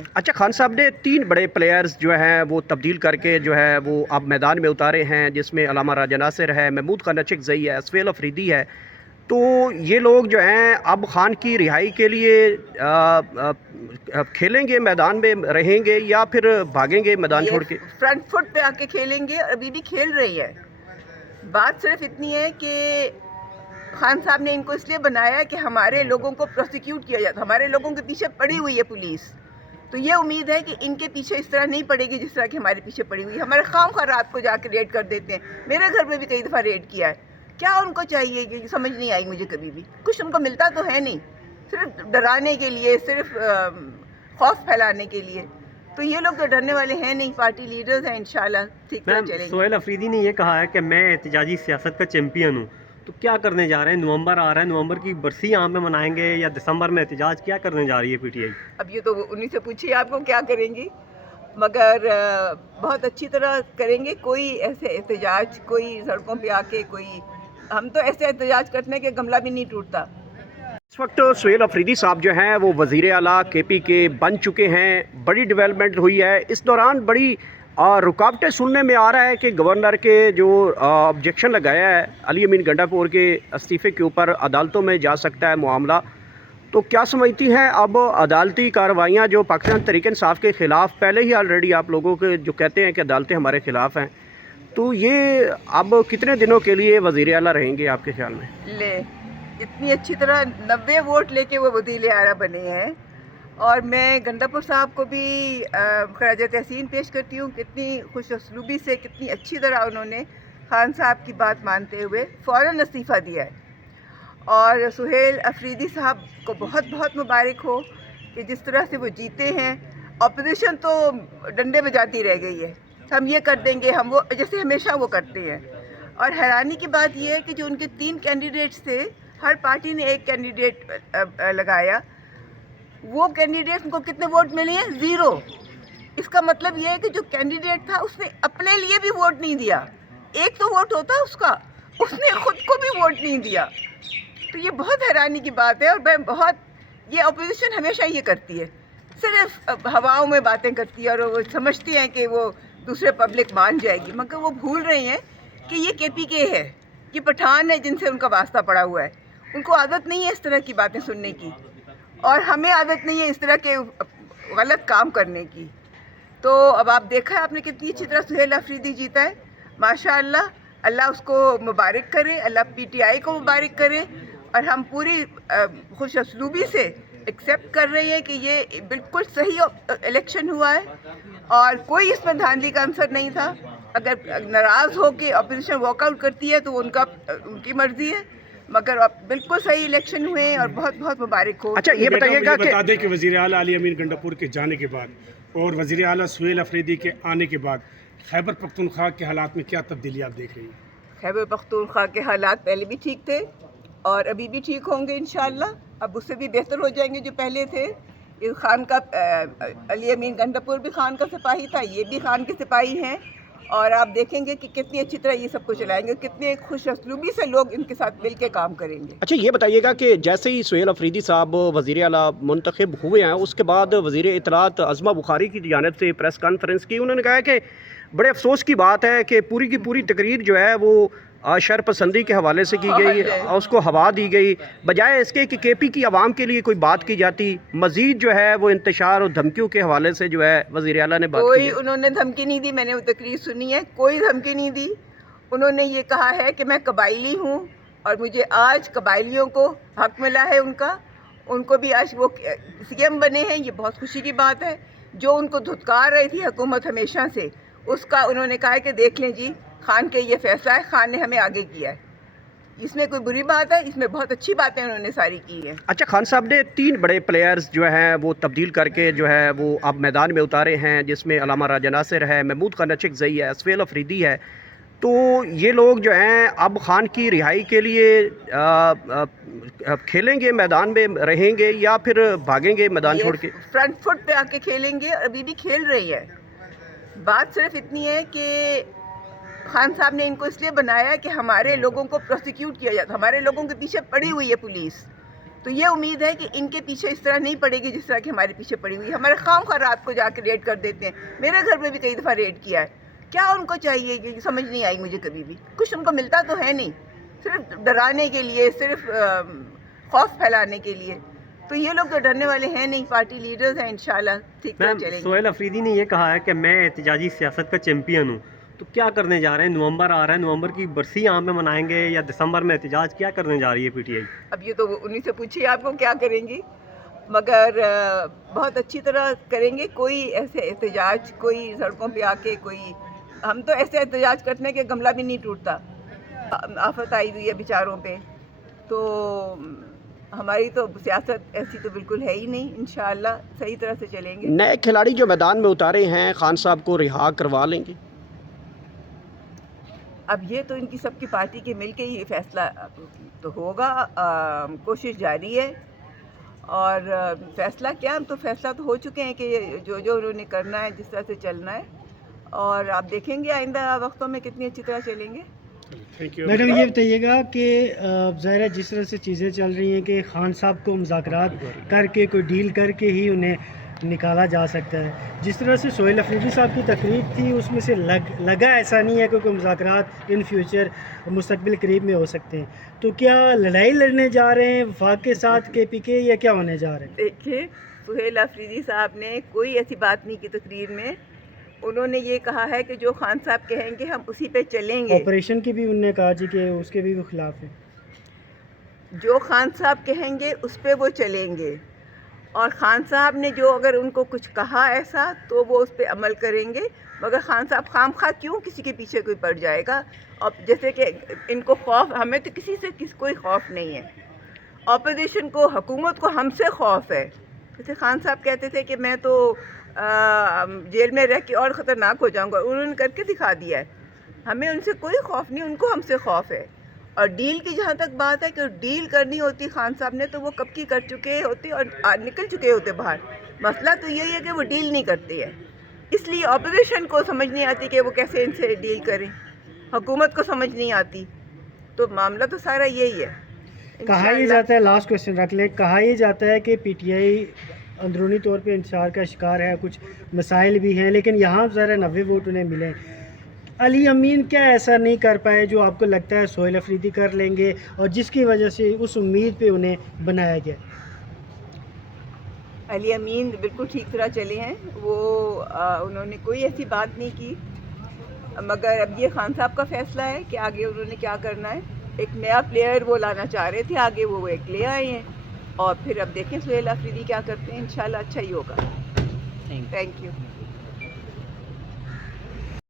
ہے۔ اچھا خان صاحب نے 3 بڑے پلیئرز جو ہیں وہ تبدیل کر کے جو ہے وہ اب میدان میں اتارے ہیں، جس میں علامہ راجہ ناصر ہے، محمود خان اچکزئی ہے، سہیل افریدی ہے۔ تو یہ لوگ جو ہیں اب خان کی رہائی کے لیے کھیلیں گے، میدان میں رہیں گے یا پھر بھاگیں گے میدان چھوڑ کے؟ فرنٹ فٹ پہ آ کے کھیلیں گے اور ابھی بھی کھیل رہی ہے۔ بات صرف اتنی ہے کہ خان صاحب نے ان کو اس لیے بنایا ہے کہ ہمارے لوگوں کو پروسیکیوٹ کیا جاتا، ہمارے لوگوں کے پیچھے پڑی ہوئی ہے پولیس، تو یہ امید ہے کہ ان کے پیچھے اس طرح نہیں پڑے گی جس طرح کہ ہمارے پیچھے پڑی ہوئی ہے۔ ہمارے خواہ رات کو جا کے ریڈ کر دیتے ہیں، میرے گھر پہ بھی کئی دفعہ ریڈ کیا ہے۔ کیا ان کو چاہیے کہ سمجھ نہیں آئی مجھے کبھی بھی، کچھ ان کو ملتا تو ہے نہیں، صرف ڈرانے کے لیے، صرف خوف پھیلانے کے لیے۔ تو یہ لوگ تو ڈرنے والے ہیں نہیں، پارٹی لیڈرز ہیں، انشاءاللہ ٹھیک طرح چلیں گے۔ سہیل افریدی نے یہ کہا ہے کہ میں احتجاجی سیاست کا چیمپئن ہوں، تو کیا کرنے جا رہے ہیں؟ نومبر آ رہا ہے، نومبر کی برسی یہاں پہ منائیں گے یا دسمبر میں احتجاج کیا کرنے جا رہی ہے پی ٹی آئی؟ اب یہ تو انہیں سے پوچھیے آپ کو کیا کریں گی، مگر بہت اچھی طرح کریں گے۔ کوئی ایسے احتجاج، کوئی سڑکوں پہ آ کے ہم تو ایسے احتجاج کرتے ہیں کہ گملہ بھی نہیں ٹوٹتا۔ اس وقت سہیل افریدی صاحب جو ہیں وہ وزیر اعلیٰ کے پی کے بن چکے ہیں، بڑی ڈیولپمنٹ ہوئی ہے۔ اس دوران بڑی رکاوٹیں سننے میں آ رہا ہے کہ گورنر کے جو آبجیکشن لگایا ہے علی امین گنڈاپور کے استعفے کے اوپر، عدالتوں میں جا سکتا ہے معاملہ۔ تو کیا سمجھتی ہیں اب عدالتی کارروائیاں جو پاکستان تحریک انصاف کے خلاف پہلے ہی آلریڈی آپ لوگوں کے جو کہتے ہیں کہ عدالتیں ہمارے خلاف ہیں، تو یہ اب کتنے دنوں کے لیے وزیر اعلیٰ رہیں گے آپ کے خیال میں؟ لے اتنی اچھی طرح 90 ووٹ لے کے وہ وزیر اعلیٰ بنے ہیں، اور میں گنڈاپور صاحب کو بھی خراج تحسین پیش کرتی ہوں، کتنی خوش اسلوبی سے، کتنی اچھی طرح انہوں نے خان صاحب کی بات مانتے ہوئے فوراً استعفیٰ دیا ہے۔ اور سہیل افریدی صاحب کو بہت بہت مبارک ہو کہ جس طرح سے وہ جیتے ہیں۔ اپوزیشن تو ڈنڈے بجاتی رہ گئی ہے، ہم یہ کر دیں گے، ہم وہ، جیسے ہمیشہ وہ کرتے ہیں۔ اور حیرانی کی بات یہ ہے کہ جو ان کے 3 کینڈیڈیٹس تھے، ہر پارٹی نے ایک کینڈیڈیٹ لگایا، وہ کینڈیڈیٹ کو کتنے ووٹ ملے ہیں؟ 0۔ اس کا مطلب یہ ہے کہ جو کینڈیڈیٹ تھا اس نے اپنے لیے بھی ووٹ نہیں دیا، ایک تو ووٹ ہوتا ہے اس کا، اس نے خود کو بھی ووٹ نہیں دیا۔ تو یہ بہت حیرانی کی بات ہے، اور میں یہ اپوزیشن ہمیشہ یہ کرتی ہے، صرف ہواؤں میں باتیں کرتی ہے، اور وہ سمجھتی ہیں کہ وہ دوسرے پبلک مان جائے گی، مگر وہ بھول رہی ہیں کہ یہ کے پی کے ہے، یہ پٹھان ہے جن سے ان کا واسطہ پڑا ہوا ہے۔ ان کو عادت نہیں ہے اس طرح کی باتیں سننے کی، اور ہمیں عادت نہیں ہے اس طرح کے غلط کام کرنے کی۔ تو اب آپ دیکھا ہے آپ نے کتنی اچھی طرح سہیل افریدی جیتا ہے، ماشاءاللہ، اللہ اس کو مبارک کرے، اللہ پی ٹی آئی کو مبارک کرے، اور ہم پوری خوش اسلوبی سے ایکسیپٹ کر رہے ہیں کہ یہ بالکل صحیح الیکشن ہوا ہے، اور کوئی اس میں دھاندلی کا عنصر نہیں تھا۔ اگر ناراض ہو کے اپوزیشن واک آؤٹ کرتی ہے تو ان کی مرضی ہے، مگر بالکل صحیح الیکشن ہوئے ہیں، اور بہت بہت مبارک ہو۔ اچھا یہ بتائیے گا کہ بتا دیں کہ وزیر اعلیٰ علی امین گنڈاپور کے جانے کے بعد اور وزیر اعلیٰ سہیل افریدی کے آنے کے بعد خیبر پختونخوا کے حالات میں کیا تبدیلی آپ دیکھ رہی ہیں؟ خیبر پختونخوا کے حالات پہلے بھی ٹھیک تھے اور ابھی بھی ٹھیک ہوں گے انشاءاللہ، اب اس سے بھی بہتر ہو جائیں گے جو پہلے تھے۔ یہ خان کا علی امین گنڈاپور بھی خان کا سپاہی تھا، یہ بھی خان کے سپاہی ہیں، اور آپ دیکھیں گے کہ کتنی اچھی طرح یہ سب کو چلائیں گے، کتنے خوش اسلوبی سے لوگ ان کے ساتھ مل کے کام کریں گے۔ اچھا یہ بتائیے گا کہ جیسے ہی سہیل افریدی صاحب وزیر اعلیٰ منتخب ہوئے ہیں، اس کے بعد وزیر اطلاعات عظمہ بخاری کی جانب سے پریس کانفرنس کی، انہوں نے کہا کہ بڑے افسوس کی بات ہے کہ پوری کی پوری تقریر جو ہے وہ شر پسندی کے حوالے سے کی گئی اور اس کو ہوا دی گئی، بجائے اس کے کہ کے پی کی عوام کے لیے کوئی بات کی جاتی۔ مزید جو ہے وہ انتشار اور دھمکیوں کے حوالے سے جو ہے وزیر اعلیٰ نے بات کی کوئی انہوں نے دھمکی نہیں دی، میں نے وہ تقریر سنی ہے، کوئی دھمکی نہیں دی۔ انہوں نے یہ کہا ہے کہ میں قبائلی ہوں، اور مجھے آج قبائلیوں کو حق ملا ہے ان کو بھی آج وہ سی ایم بنے ہیں، یہ بہت خوشی کی بات ہے۔ جو ان کو دھتکار رہی تھی حکومت ہمیشہ سے، اس کا انہوں نے کہا ہے کہ دیکھ لیں جی، خان کے یہ فیصلہ ہے، خان نے ہمیں آگے کیا ہے، اس میں کوئی بری بات ہے؟ اس میں بہت اچھی باتیں انہوں نے ساری کی ہیں۔ اچھا خان صاحب نے 3 بڑے پلیئرز جو ہیں وہ تبدیل کر کے جو ہے وہ اب میدان میں اتارے ہیں، جس میں علامہ راجہ ناصر ہے، محمود خان اچکزئی ہے، سہیل افریدی ہے۔ تو یہ لوگ جو ہیں اب خان کی رہائی کے لیے کھیلیں گے، میدان میں رہیں گے یا پھر بھاگیں گے میدان چھوڑ کے؟ فرنٹ فٹ پہ آ کے کھیلیں گے، اور ابھی بھی کھیل رہی ہے۔ بات صرف اتنی ہے کہ خان صاحب نے ان کو اس لیے بنایا ہے کہ ہمارے لوگوں کو پروسیکیوٹ کیا جاتا، ہمارے لوگوں کے پیچھے پڑی ہوئی ہے پولیس، تو یہ امید ہے کہ ان کے پیچھے اس طرح نہیں پڑے گی جس طرح کہ ہمارے پیچھے پڑی ہوئی. ہمارے خواہ خواہ رات کو جا کے ریڈ کر دیتے ہیں. میرے گھر میں بھی کئی دفعہ ریڈ کیا ہے. کیا ان کو چاہیے کہ سمجھ نہیں آئی مجھے کبھی بھی. کچھ ان کو ملتا تو ہے نہیں, صرف ڈرانے کے لیے, صرف خوف پھیلانے کے لیے. تو یہ لوگ تو ڈرنے والے ہیں نہیں, پارٹی لیڈرز ہیں, انشاءاللہ ٹھیک طرح میم چلیں گے. سہیل افریدی نے یہ کہا ہے کہ میں احتجاجی سیاست کا چیمپئن ہوں, تو کیا کرنے جا رہے ہیں؟ نومبر آ رہا ہے, نومبر کی برسی یہاں پہ منائیں گے یا دسمبر میں احتجاج کیا کرنے جا رہی ہے پی ٹی آئی؟ اب یہ تو انہیں سے پوچھیے آپ کو کیا کریں گی, مگر بہت اچھی طرح کریں گے. کوئی ایسے احتجاج, کوئی سڑکوں پہ آ کے کوئی, ہم تو ایسے احتجاج کرتے ہیں کہ گملہ بھی نہیں ٹوٹتا. آفت آئی ہوئی ہے بیچاروں پہ, تو ہماری تو سیاست ایسی تو بالکل ہے ہی نہیں. انشاءاللہ صحیح طرح سے چلیں گے. نئے کھلاڑی جو میدان میں اتارے ہیں, خان صاحب کو رہا کروا لیں گے؟ اب یہ تو ان کی سب کی پارٹی کے مل کے ہی فیصلہ تو ہوگا. کوشش جاری ہے, اور فیصلہ کیا, ہم تو فیصلہ تو ہو چکے ہیں کہ جو انہوں نے کرنا ہے, جس طرح سے چلنا ہے, اور آپ دیکھیں گے آئندہ وقتوں میں کتنی اچھی طرح چلیں گے. Thank you. میڈم یہ بتائیے گا کہ ظاہر ہے جس طرح سے چیزیں چل رہی ہیں کہ خان صاحب کو مذاکرات کر کے, کوئی ڈیل کر کے ہی انہیں نکالا جا سکتا ہے. جس طرح سے سہیل افریدی صاحب کی تقریب تھی, اس میں سے لگا ایسا نہیں ہے کہ کوئی مذاکرات ان فیوچر مستقبل قریب میں ہو سکتے ہیں. تو کیا لڑائی لڑنے جا رہے ہیں وفاق کے ساتھ کے پی کے, یا کیا ہونے جا رہے ہیں؟ دیکھیے, سہیل افریدی صاحب نے کوئی ایسی بات نہیں کی تقریر میں. انہوں نے یہ کہا ہے کہ جو خان صاحب کہیں گے ہم اسی پہ چلیں گے. آپریشن کی بھی انہوں نے کہا جی کہ اس کے بھی وہ خلاف ہیں. جو خان صاحب کہیں گے اس پہ وہ چلیں گے, اور خان صاحب نے جو اگر ان کو کچھ کہا ایسا تو وہ اس پہ عمل کریں گے. مگر خان صاحب خام خواہ کیوں کسی کے پیچھے کوئی پڑ جائے گا. اب جیسے کہ ان کو خوف, ہمیں تو کسی سے کوئی خوف نہیں ہے. اپوزیشن کو, حکومت کو ہم سے خوف ہے. جیسے خان صاحب کہتے تھے کہ میں تو جیل میں رہ کے اور خطرناک ہو جاؤں گا, انہوں نے کر کے دکھا دیا ہے. ہمیں ان سے کوئی خوف نہیں, ان کو ہم سے خوف ہے. اور ڈیل کی جہاں تک بات ہے کہ ڈیل کرنی ہوتی خان صاحب نے تو وہ کب کی کر چکے ہوتے اور نکل چکے ہوتے باہر. مسئلہ تو یہی ہے کہ وہ ڈیل نہیں کرتے ہیں, اس لیے اپوزیشن کو سمجھ نہیں آتی کہ وہ کیسے ان سے ڈیل کریں, حکومت کو سمجھ نہیں آتی. تو معاملہ تو سارا یہی ہے. کہا یہ جاتا ہے, لاسٹ کوشچن رکھ لیں, کہا یہ جاتا ہے کہ پی ٹی آئی اندرونی طور پہ انتشار کا شکار ہے, کچھ مسائل بھی ہیں, لیکن یہاں ذرا 90 ووٹ انہیں ملے. علی امین کیا ایسا نہیں کر پائے جو آپ کو لگتا ہے سہیل افریدی کر لیں گے, اور جس کی وجہ سے اس امید پہ انہیں بنایا گیا؟ علی امین بالکل ٹھیک طرح چلے ہیں. وہ انہوں نے کوئی ایسی بات نہیں کی, مگر اب یہ خان صاحب کا فیصلہ ہے کہ آگے انہوں نے کیا کرنا ہے. ایک نیا پلیئر وہ لانا چاہ رہے تھے آگے, وہ ایک لے آئے ہیں, اور پھر اب دیکھیں سہیل افریدی کیا کرتے ہیں. انشاءاللہ اچھا ہی ہوگا. Thank you.